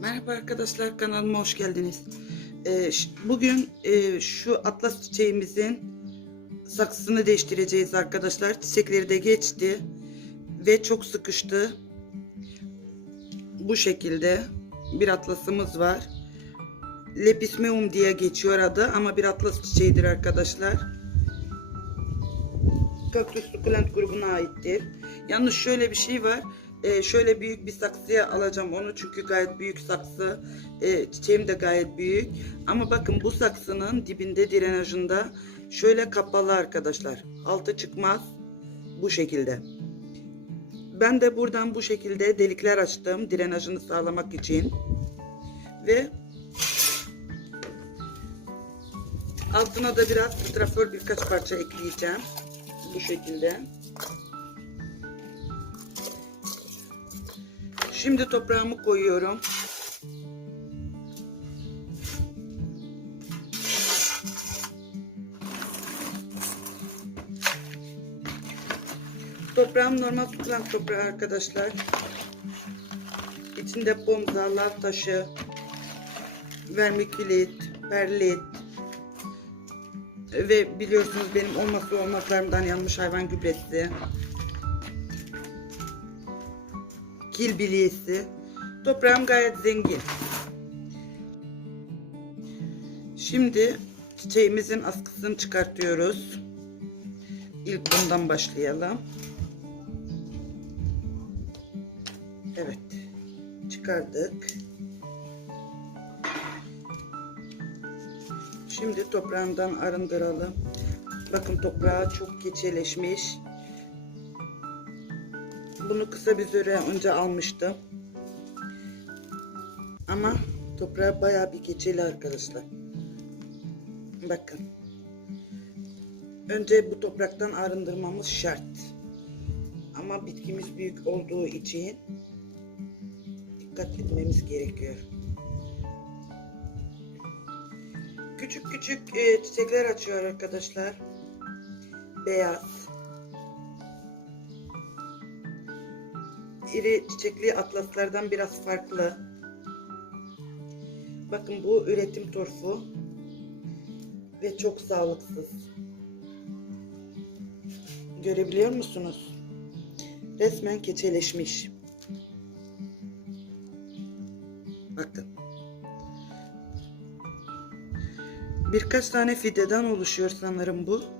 Merhaba arkadaşlar kanalıma hoş geldiniz. Ee, bugün e, şu atlas çiçeğimizin saksısını değiştireceğiz arkadaşlar. Çiçekleri de geçti ve çok sıkıştı. Bu şekilde bir atlasımız var. Lepismeum diye geçiyor adı ama bir atlas çiçeğidir arkadaşlar. Kaktüs sukulent grubuna aittir. Yalnız şöyle bir şey var. Ee, şöyle büyük bir saksıya alacağım onu çünkü gayet büyük saksı. Ee, çiçeğim de gayet büyük. Ama bakın bu saksının dibinde drenajında şöyle kapalı arkadaşlar. Altı çıkmaz. Bu şekilde. Ben de buradan bu şekilde delikler açtım drenajını sağlamak için. Ve altına da biraz strafor birkaç parça ekleyeceğim. Bu şekilde. Şimdi toprağımı koyuyorum. Toprağım normal tutulan toprağı arkadaşlar. İçinde pomza, lav taşı, vermikülit, perlit ve biliyorsunuz benim olmazsa olmazlarımdan yanmış hayvan gübresi. Kil bilyesi. Toprağım gayet zengin. Şimdi çiçeğimizin askısını çıkartıyoruz. İlk bundan başlayalım. Evet. Çıkardık. Şimdi toprağından arındıralım. Bakın toprağı çok keçeleşmiş. Bunu kısa bir süre önce almıştım. Ama toprağı bayağı bir keçeli arkadaşlar. Bakın. Önce bu topraktan arındırmamız şart. Ama bitkimiz büyük olduğu için dikkat etmemiz gerekiyor. Küçük küçük e, çiçekler açıyor arkadaşlar. Beyaz. İri çiçekli atlaslardan biraz farklı. Bakın bu üretim torfu ve çok sağlıksız. Görebiliyor musunuz? Resmen keçeleşmiş. Bakın. Birkaç tane fideden oluşuyor sanırım bu.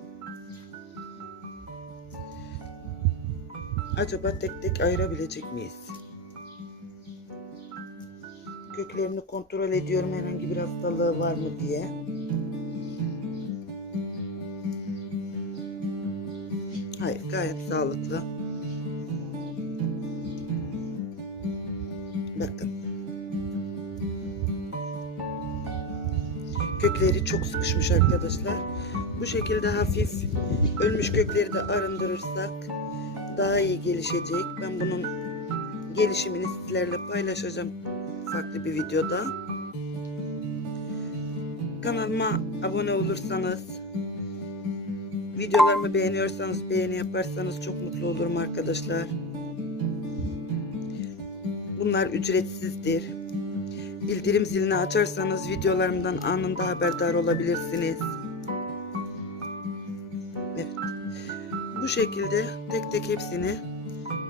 Acaba tek tek ayırabilecek miyiz? Köklerini kontrol ediyorum herhangi bir hastalığı var mı diye. Hayır gayet sağlıklı. Bakın. Kökleri çok sıkışmış arkadaşlar. Bu şekilde hafif ölmüş kökleri de arındırırsak daha iyi gelişecek. Ben bunun gelişimini sizlerle paylaşacağım farklı bir videoda. Kanalıma abone olursanız, videolarımı beğeniyorsanız beğeni yaparsanız çok mutlu olurum arkadaşlar. Bunlar ücretsizdir. Bildirim zilini açarsanız videolarımdan anında haberdar olabilirsiniz. Bu şekilde tek tek hepsini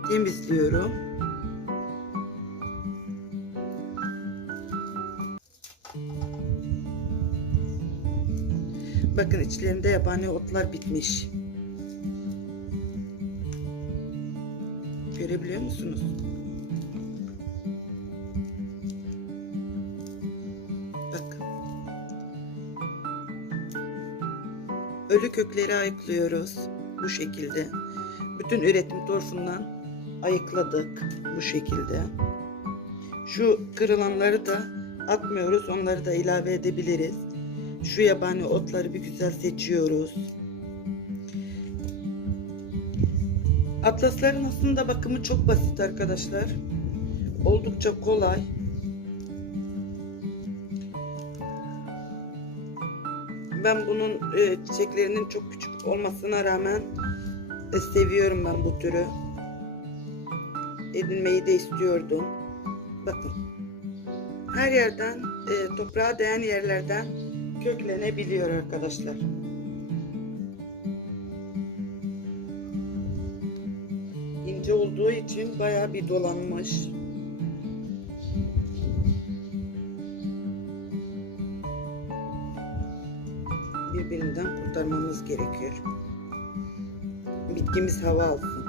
temizliyorum. Bakın içlerinde yabani otlar bitmiş. Görebiliyor musunuz? Bakın. Ölü kökleri ayıklıyoruz bu şekilde. Bütün üretim torfundan ayıkladık bu şekilde. Şu kırılanları da atmıyoruz. Onları da ilave edebiliriz. Şu yabani otları bir güzel seçiyoruz. Atlasların aslında bakımı çok basit arkadaşlar. Oldukça kolay. Ben bunun e, çiçeklerinin çok küçük olmasına rağmen e, seviyorum ben bu türü. Edinmeyi de istiyordum. Bakın. her yerden e, toprağa değen yerlerden köklenebiliyor arkadaşlar. İnce olduğu için bayağı bir dolanmış. Birbirinden kurtarmamız gerekiyor. Bitkimiz hava alsın.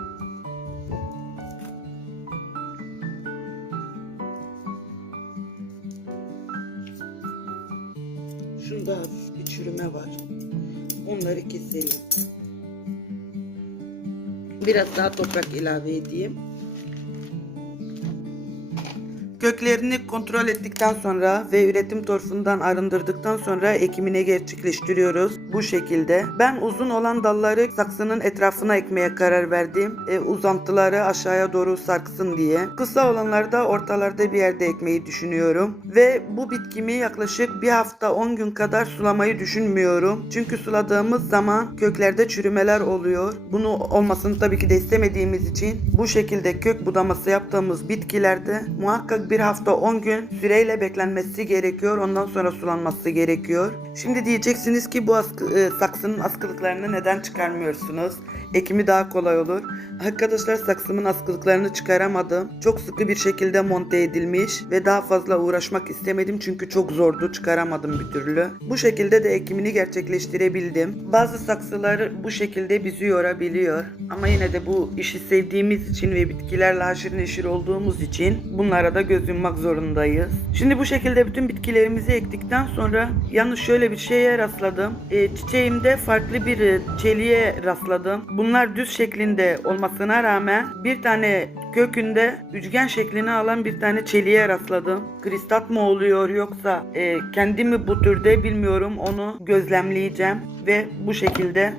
Şunda hafif bir çürüme var. Onları keselim. Biraz daha toprak ilave edeyim. Köklerini kontrol ettikten sonra ve üretim torfundan arındırdıktan sonra ekimini gerçekleştiriyoruz. Bu şekilde. Ben uzun olan dalları saksının etrafına ekmeye karar verdim. E, uzantıları aşağıya doğru sarksın diye. Kısa olanları da ortalarda bir yerde ekmeyi düşünüyorum. Ve bu bitkimi yaklaşık bir hafta 10 gün kadar sulamayı düşünmüyorum. Çünkü suladığımız zaman köklerde çürümeler oluyor. Bunu olmasını tabii ki de istemediğimiz için bu şekilde kök budaması yaptığımız bitkilerde muhakkak bir hafta 10 gün süreyle beklenmesi gerekiyor. Ondan sonra sulanması gerekiyor. Şimdi diyeceksiniz ki bu askı, e, saksının askılıklarını neden çıkarmıyorsunuz? Ekimi daha kolay olur. Arkadaşlar saksımın askılıklarını çıkaramadım. Çok sıkı bir şekilde monte edilmiş ve daha fazla uğraşmak istemedim çünkü çok zordu çıkaramadım bir türlü. Bu şekilde de ekimini gerçekleştirebildim. Bazı saksılar bu şekilde bizi yorabiliyor. Ama yine de bu işi sevdiğimiz için ve bitkilerle haşır neşir olduğumuz için bunlara da göz yummak zorundayız. Şimdi bu şekilde bütün bitkilerimizi ektikten sonra yalnız şöyle bir şeye rastladım. E, çiçeğimde farklı bir e, çeliğe rastladım. Bunlar düz şeklinde olmasına rağmen bir tane kökünde üçgen şeklini alan bir tane çeliğe rastladım. Kristat mı oluyor yoksa e, kendi mi bu türde bilmiyorum onu gözlemleyeceğim ve bu şekilde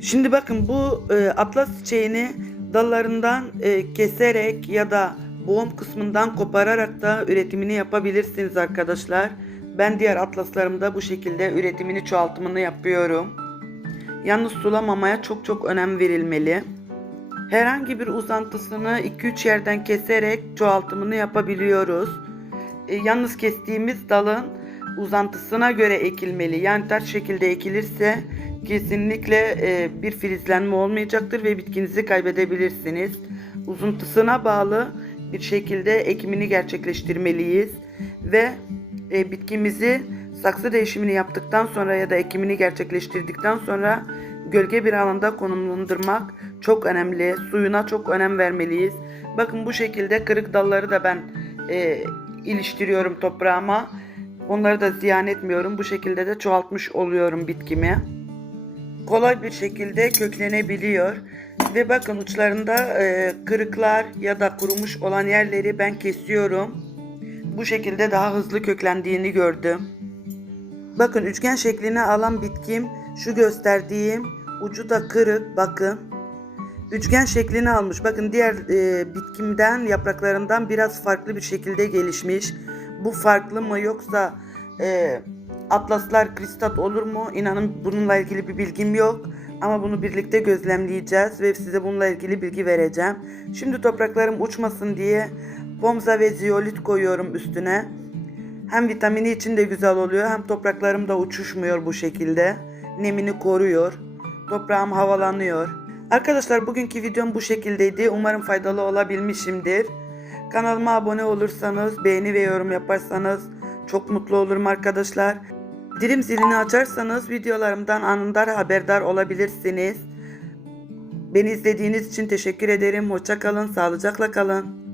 Şimdi bakın bu e, atlas çiçeğini dallarından e, keserek ya da boğum kısmından kopararak da üretimini yapabilirsiniz arkadaşlar. Ben diğer atlaslarımda bu şekilde üretimini çoğaltımını yapıyorum. Yalnız sulamamaya çok çok önem verilmeli. Herhangi bir uzantısını 2-3 yerden keserek çoğaltımını yapabiliyoruz. E, yalnız kestiğimiz dalın uzantısına göre ekilmeli. Yani ters şekilde ekilirse kesinlikle e, bir filizlenme olmayacaktır ve bitkinizi kaybedebilirsiniz. Uzuntısına bağlı bir şekilde ekimini gerçekleştirmeliyiz ve e, bitkimizi saksı değişimini yaptıktan sonra ya da ekimini gerçekleştirdikten sonra gölge bir alanda konumlandırmak çok önemli. Suyuna çok önem vermeliyiz. Bakın bu şekilde kırık dalları da ben e, iliştiriyorum toprağıma. Onları da ziyan etmiyorum. Bu şekilde de çoğaltmış oluyorum bitkimi. Kolay bir şekilde köklenebiliyor. Ve bakın uçlarında e, kırıklar ya da kurumuş olan yerleri ben kesiyorum. Bu şekilde daha hızlı köklendiğini gördüm. Bakın üçgen şeklini alan bitkim şu gösterdiğim ucu da kırık bakın. Üçgen şeklini almış. Bakın diğer e, bitkimden yapraklarından biraz farklı bir şekilde gelişmiş. Bu farklı mı yoksa e, atlaslar kristat olur mu? İnanın bununla ilgili bir bilgim yok. Ama bunu birlikte gözlemleyeceğiz ve size bununla ilgili bilgi vereceğim. Şimdi topraklarım uçmasın diye pomza ve ziyolit koyuyorum üstüne. Hem vitamini için de güzel oluyor hem topraklarım da uçuşmuyor bu şekilde. Nemini koruyor. Toprağım havalanıyor. Arkadaşlar bugünkü videom bu şekildeydi. Umarım faydalı olabilmişimdir. Kanalıma abone olursanız, beğeni ve yorum yaparsanız çok mutlu olurum arkadaşlar. Dilim zilini açarsanız videolarımdan anında haberdar olabilirsiniz. Beni izlediğiniz için teşekkür ederim. Hoşça kalın, sağlıcakla kalın.